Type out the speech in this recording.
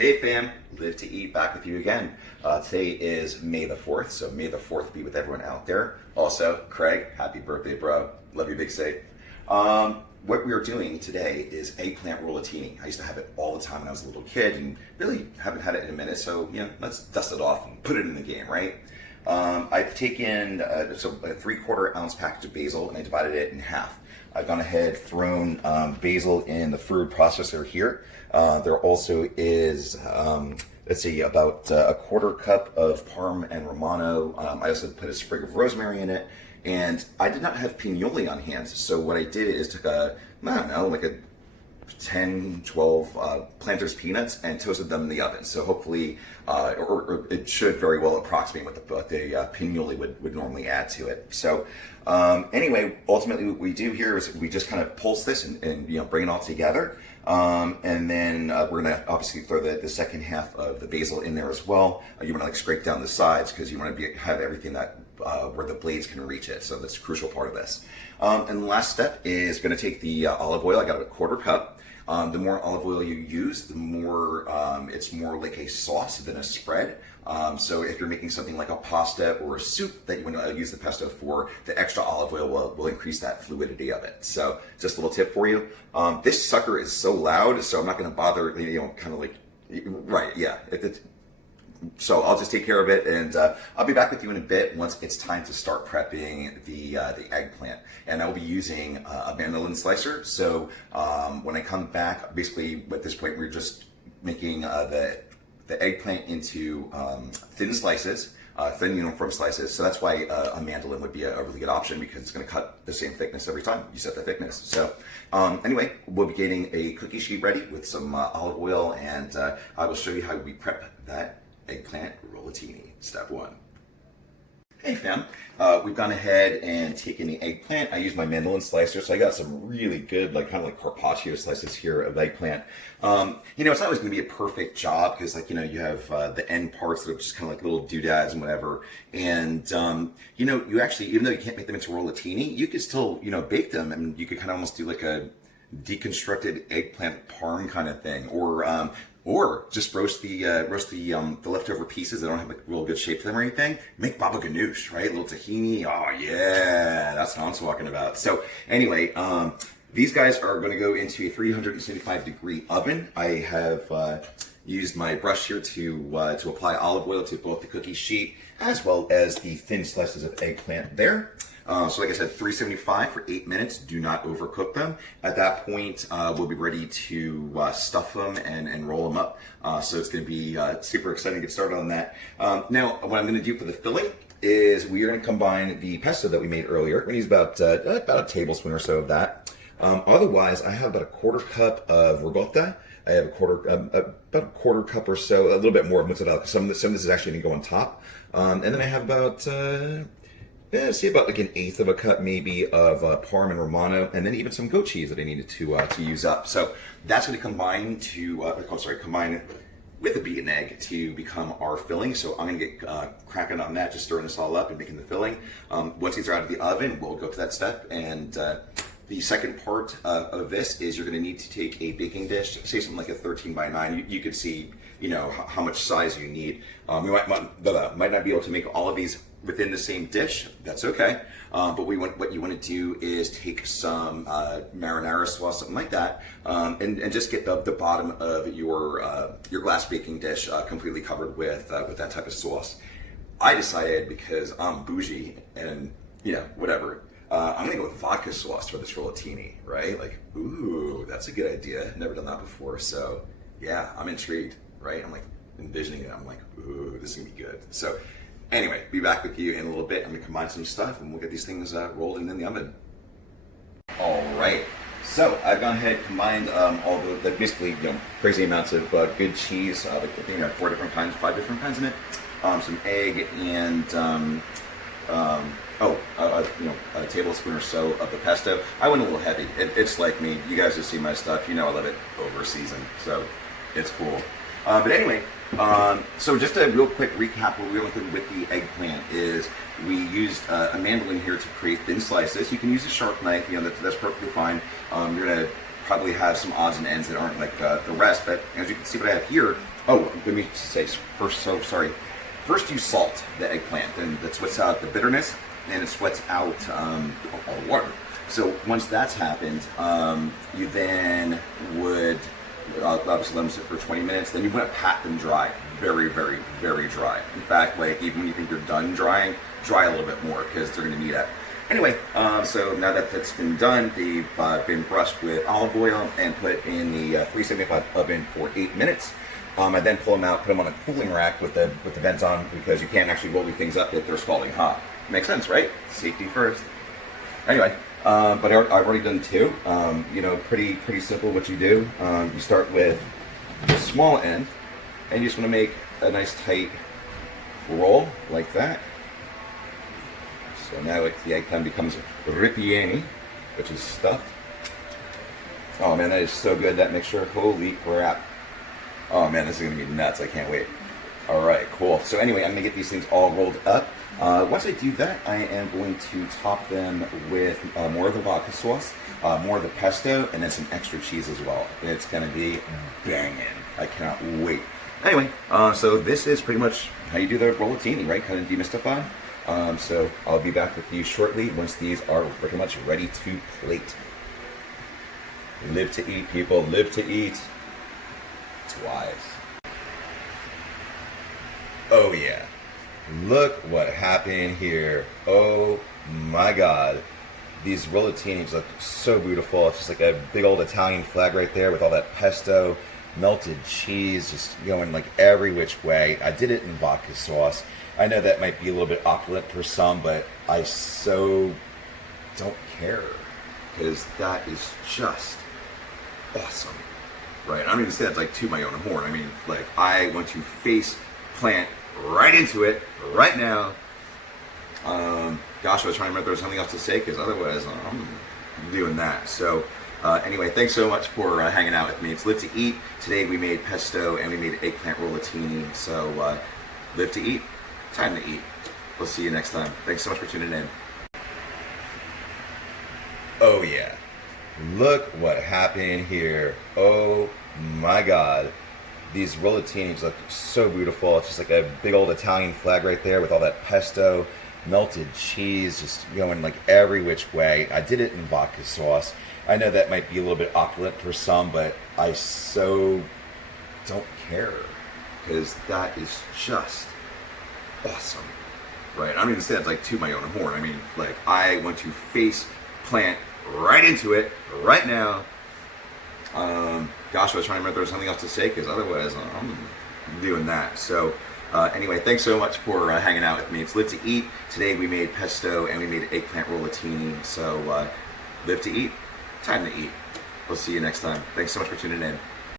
Hey fam, Live to Eat back with you again. Today is May the 4th, so May the 4th be with everyone out there. Also, Craig, happy birthday bro. Love you big safe. What we are doing today is eggplant rollatini. I used to have it all the time when I was a little kid and really haven't had it in a minute, so let's dust it off and put it in the game, right? I've taken a 3/4 ounce package of basil and I divided it in half. I've gone ahead, thrown basil in the food processor here. There also is, let's see, about a 1/4 cup of Parm and Romano. I also put a sprig of rosemary in it. And I did not have pinoli on hand. So what I did is took like a 10, 12 Planters peanuts and toasted them in the oven. So hopefully, or it should very well approximate what the pinoli would normally add to it. So anyway, ultimately what we do here is we just kind of pulse this and bring it all together. And then we're gonna obviously throw the second half of the basil in there as well. You wanna scrape down the sides because you wanna have everything that where the blades can reach it. So that's a crucial part of this. And the last step is gonna take the olive oil. I got a 1/4 cup. The more olive oil you use, the more it's more like a sauce than a spread. So if you're making something like a pasta or a soup that you want to use the pesto for, the extra olive oil will increase that fluidity of it. So just a little tip for you. This sucker is so loud, so I'm not going to bother, kind of like, right, yeah. So I'll just take care of it, and I'll be back with you in a bit once it's time to start prepping the eggplant. And I will be using a mandolin slicer. So when I come back, basically at this point we're just making the eggplant into thin slices, thin uniform slices. So that's why a mandolin would be a really good option, because it's going to cut the same thickness every time you set the thickness. So anyway, we'll be getting a cookie sheet ready with some olive oil, and I will show you how we prep that eggplant rollatini. Step 1. Hey fam, we've gone ahead and taken the eggplant. I used my mandolin slicer, so I got some really good, kind of like carpaccio slices here of eggplant. It's not always going to be a perfect job because, you have the end parts that are just kind of like little doodads and whatever. And you actually, even though you can't make them into rollatini, you could still, bake them, and you could kind of almost do like a deconstructed eggplant parm kind of thing, or just roast the leftover pieces that don't have like real good shape to them or anything. Make baba ganoush, right? A little tahini. Oh yeah, that's what I'm talking about. So anyway, these guys are going to go into a 375-degree oven. I have used my brush here to apply olive oil to both the cookie sheet as well as the thin slices of eggplant there. So like I said, 375 for 8 minutes. Do not overcook them. At that point, we'll be ready to stuff them and roll them up. So it's going to be super exciting to get started on that. Now, what I'm going to do for the filling is we are going to combine the pesto that we made earlier. We're going to use about a tablespoon or so of that. Otherwise, I have about a 1/4 cup of ricotta. I have about a 1/4 cup or so, a little bit more of mozzarella, because some of this is actually going to go on top. And then I have about about like 1/8 of a cup maybe of Parm and Romano, and then even some goat cheese that I needed to use up. So that's going to combine with the beaten egg to become our filling. So I'm going to get cracking on that, just stirring this all up and making the filling. Once these are out of the oven, we'll go to that step. And the second part of this is you're going to need to take a baking dish, say something like a 13 by 9. You could see, how much size you need. We might not be able to make all of these within the same dish. That's okay. But what you want to do is take some marinara sauce, something like that, and just get the bottom of your glass baking dish completely covered with that type of sauce. I decided, because I'm bougie and whatever, I'm gonna go with vodka sauce for this rollatini, right? Like, ooh, that's a good idea. Never done that before, so yeah, I'm intrigued, right? I'm like envisioning it. I'm like, ooh, this is gonna be good. So anyway, be back with you in a little bit. I'm gonna combine some stuff and we'll get these things rolled and in the oven. All right, so I've gone ahead and combined all the basically crazy amounts of good cheese. I think I have 5 different kinds in it. Some egg and a tablespoon or so of the pesto. I went a little heavy. It's like me. You guys just see my stuff. I love it over seasoned, so it's cool. But anyway, so just a real quick recap. What we went through with the eggplant is we used a mandolin here to create thin slices. You can use a sharp knife. That's perfectly fine. You're gonna probably have some odds and ends that aren't like the rest. But as you can see, what I have here. Oh, let me say first. So sorry. First, you salt the eggplant, and that sweats out the bitterness, and it sweats out all the water. So once that's happened, you then would obviously let them sit for 20 minutes. Then you want to pat them dry, very, very, very dry. In fact, like even when you think you're done drying, dry a little bit more because they're going to need it. Anyway, so now that that's been done, they've been brushed with olive oil and put in the 375 oven for 8 minutes. I then pull them out, put them on a cooling rack with the vents on because you can't actually roll these things up if they're scalding hot. Makes sense, right? Safety first. Anyway, but I've already done 2. You know, pretty simple what you do. You start with the small end, and you just want to make a nice tight roll like that. So now the eggplant becomes ripieni, which is stuffed. Oh man, that is so good, that mixture. Holy crap. Oh man, this is going to be nuts. I can't wait. All right, cool. So anyway, I'm going to get these things all rolled up. Once I do that, I am going to top them with more of the vodka sauce, more of the pesto, and then some extra cheese as well. It's going to be banging. I cannot wait. Anyway, so this is pretty much how you do the rollatini, right? Kind of demystify. So I'll be back with you shortly once these are pretty much ready to plate. Live to eat, people. Live to eat. Twice. Oh yeah. Look what happened here. Oh my god. These rollatinis look so beautiful. It's just like a big old Italian flag right there with all that pesto, melted cheese, just going like every which way. I did it in vodka sauce. I know that might be a little bit opulent for some, but I so don't care because that is just awesome. Right? I don't even say that like to my own horn. I mean, like, I want to face plant right into it right now. Gosh, I was trying to remember if there was something else to say because otherwise I'm doing that. So anyway, thanks so much for hanging out with me. It's Live to Eat. Today we made pesto and we made eggplant rollatini. So live to eat. Time to eat. We'll see you next time. Thanks so much for tuning in. Oh yeah. Look what happened here. Oh my god. These rollatinis look so beautiful. It's just like a big old Italian flag right there with all that pesto, melted cheese, just going like every which way. I did it in vodka sauce. I know that might be a little bit opulent for some, but I so don't care because that is just awesome. Right? I don't even say that like to my own horn. I mean, like, I want to face plant right into it right now. Gosh, I was trying to remember if there was something else to say because otherwise I'm doing that. So anyway, thanks so much for hanging out with me. It's Live to Eat. Today we made pesto and we made eggplant rollatini. So live to eat. Time to eat. We'll see you next time. Thanks so much for tuning in.